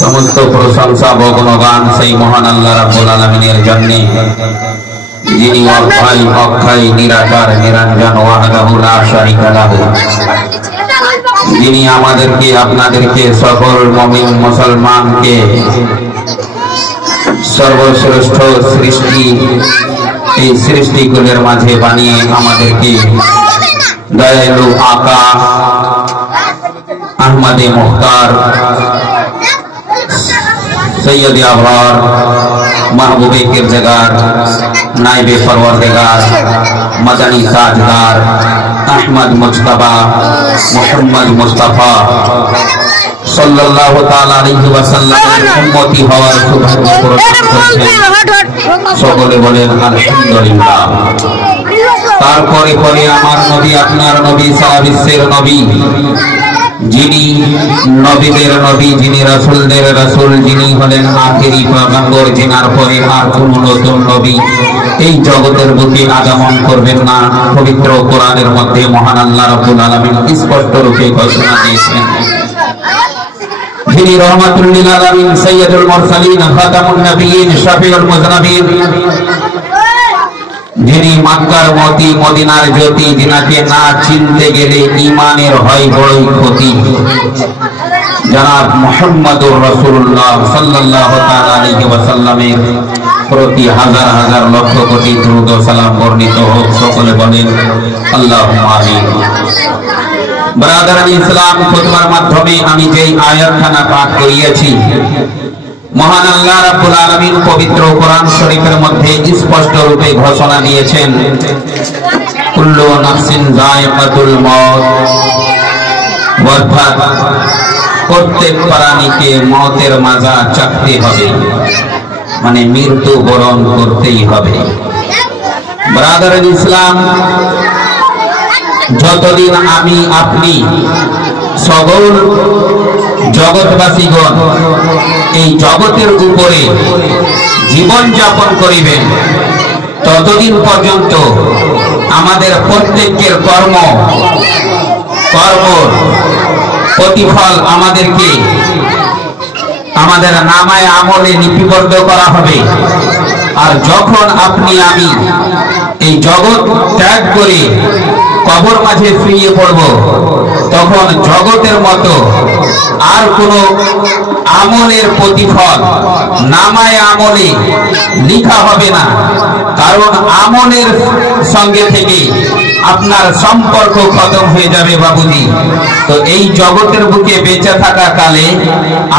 সমস্ত প্রশংসা ও গুণগান সেই মহান আল্লাহ রাব্বুল আলামিনের জন্য, যিনি অক্ষয় অক্ষয় নিরাকার নিরঞ্জন ওয়াহদাহু লা শারীকা লাহু, যিনি আমাদেরকে আপনাদেরকে সকল মুমিন মুসলমানকে সর্বশ্রেষ্ঠ সৃষ্টি এই সৃষ্টিকুলের মাঝে বানিয়ে আমাদেরকে দয়ালু আকা আহমদে মুখতার সৈয়দ আবরার महबूबे किरजगार नाइबे परवरदिगार मदनी ताजदार अहमद मुज्तबा मुहम्मद मुस्तफा सल्लल्लाहु ताआला अलैहि वसल्लम उम्मती हওয়ার সৌভাগ্য সকলে বলেন আলহামদুলিল্লাহ। তারপরে পরে আমার নবী আপনার নবী সারা বিশ্বের নবী, যিনি নবীদের নবী, যিনি রাসূলদের রাসূল, যিনি হলেন আখেরি পয়গম্বর, যিনার পরে আর কোন নতুন নবী এই জগতের বুকে আগমন করবেন না। পবিত্র কোরআনের মধ্যে মহান আল্লাহ রাব্বুল আলামিন স্পষ্ট রূপে ঘোষণা দিয়েছেন। যিনি রহমাতুল লিল আলামিন, সাইয়্যিদুল মুরসালিন, খাতামুন নবিয়্যিন, শাফিউল মুযনাবিন, যিনি মক্কার মতি মদিনার জ্যোতি, যিনাকে না চিনতে গেলে ঈমানের হয় বড়ই ক্ষতি, জনাব মুহাম্মদুর রাসূলুল্লাহ সাল্লাল্লাহু তাআলা আলাইহি ওয়াসাল্লামের প্রতি হাজার হাজার লক্ষ কোটি দরুদ ও সালাম বর্ণিত হোক। সকলে বলেন আল্লাহুম্মা আমিন। ব্রাদারান ইসলাম, খুতবার মাধ্যমে আমি যেই আয়াতখানা পাঠ করিয়েছি, মহান আল্লাহ রাব্বুল আলামিন পবিত্র কোরআন শরীফের মধ্যে স্পষ্ট রূপে ঘোষণা দিয়েছেন, কুল্লু নাফসিন যায়কাতুল মউত, অর্থাৎ প্রত্যেক প্রাণীকে মওতের মাজা চাখতে হবে, মানে মৃত্যু বরণ করতেই হবে। ব্রাদারান ইসলাম, যতদিন আমি আপনি সকল জগৎবাসীগণ এই জগতের উপরে জীবন যাপন করিবেন, ততদিন পর্যন্ত আমাদের প্রত্যেকের কর্ম প্রতিফল আমাদেরকে আমাদের নামায় আমলে লিপিবদ্ধ করা হবে। আর যখন আপনি আমি এই জগৎ ত্যাগ করে কবর মাঝে শুয়ে পড়ব, তখন জগতের মতো আর কোনো আমলের প্রতিফল নামায় আমলে লিখা হবে না, কারণ আমলের সঙ্গে থেকে আপনার সম্পর্ক খতম হয়ে যাবে বাবুজি। তো এই জগতের বুকে বেঁচে থাকা কালে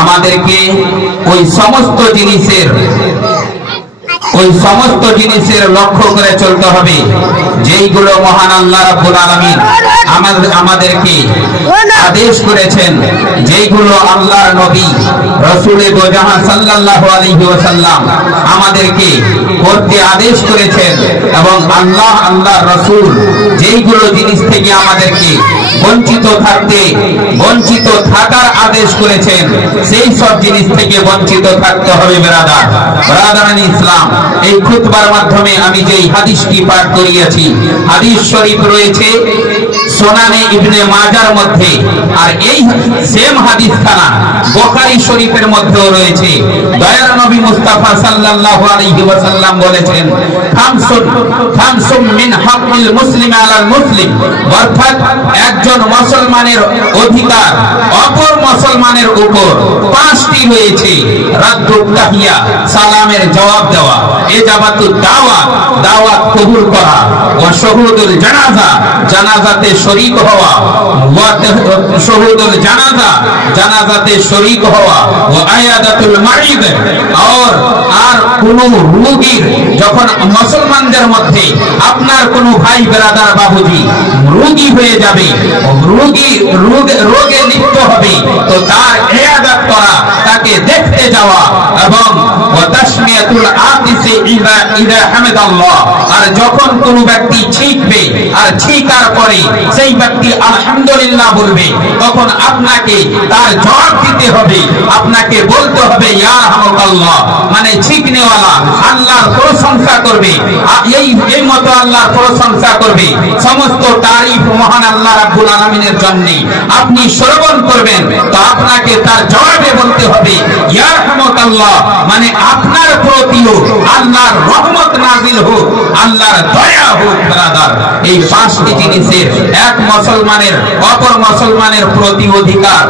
আমাদেরকে ওই সমস্ত জিনিসের লক্ষ্য করে চলতে হবে, যেইগুলো মহান আল্লাহ রাব্বুল আলামিন আমাদেরকে আদেশ করেছেন, যেইগুলো আল্লাহর নবী রাসূলে দো জাহান সাল্লাল্লাহু আলাইহি ওয়াসাল্লাম আমাদেরকে করতে আদেশ করেছেন, এবং আল্লাহর রাসূল যেইগুলো জিনিস থেকে আমাদেরকে বঞ্চিত থাকার আদেশ করেছেন, সেই সব জিনিস থেকে বঞ্চিত থাকতে হবে। ব্রাদারান ইসলাম, এই খুতবার মাধ্যমে আমি যেই হাদিসটি পাঠ করিয়েছি, হাদিস শরীফ রয়েছে সুনানে ইবনে মাজার মধ্যে, আর এই সেম হাদিসখানা বুখারী শরীফের মধ্যেও রয়েছে। দয়ার নবী মুস্তাফা সাল্লাল্লাহু আলাইহি ওয়াসাল্লাম বলেছেন, খামসুন মিন হাক্কিল মুসলিম আলাল মুসলিম, অর্থাৎ একজন মুসলমানের অধিকার অপর মুসলমানের উপর পাঁচটি রয়েছে। রাদ্দুত তাহিয়া, সালামের জবাব দেওয়া, ইজাবাতুদ দাওয়াত, দাওয়াত কবুল করা, ওয়া শুহুদুল জানাজা, জানাজাতে শরীক হওয়া, ওয়া শুহুদুল জানাজা, জানাজাতে শরীক হওয়া, ওয়া আয়াদাতুল মারিদ, আর কোন রোগীর যখন মুসলমানদের মধ্যে আপনার কোন ভাই ব্রাদার বাবুজি রোগী হয়ে যাবে, রোগে লিপ্ত হবে, তো তার ইয়াদাত করা, তাকে দেখতে যাওয়া, এবং ওয়া তাসমিয়াতুল আতিসি ইযা হামিদাল্লাহ, আর যখন কোন ব্যক্তি ছিকবে আর ছিকার পরে সেই ব্যক্তি আলহামদুলিল্লাহ বলবে, তখন আপনাকে তার জবাব দিতে বলতে হবে, আপনাকে বলতে হবে ইয়া রাহমাকাল্লাহ, মানে ছিকনেওয়ালা, আল্লাহর প্রশংসা করবে, এই মতো আল্লাহর প্রশংসা করবে। সমস্ত তারিফ মহান আল্লাহ রাব্বুল আলামিনের জন্য আপনি শ্রবণ করবেন, তো আপনাকে তার জবাবে বলতে হবে ইয়া রাহমাকাল্লাহ, মানে আপনার প্রতিও আল্লাহর রহমত নাযিল হোক, আল্লাহর দয়া হোক। ব্রাদার, এই পাঁচটি জিনিসের এক মুসলমানের অপর মুসলমানের প্রতি অধিকার।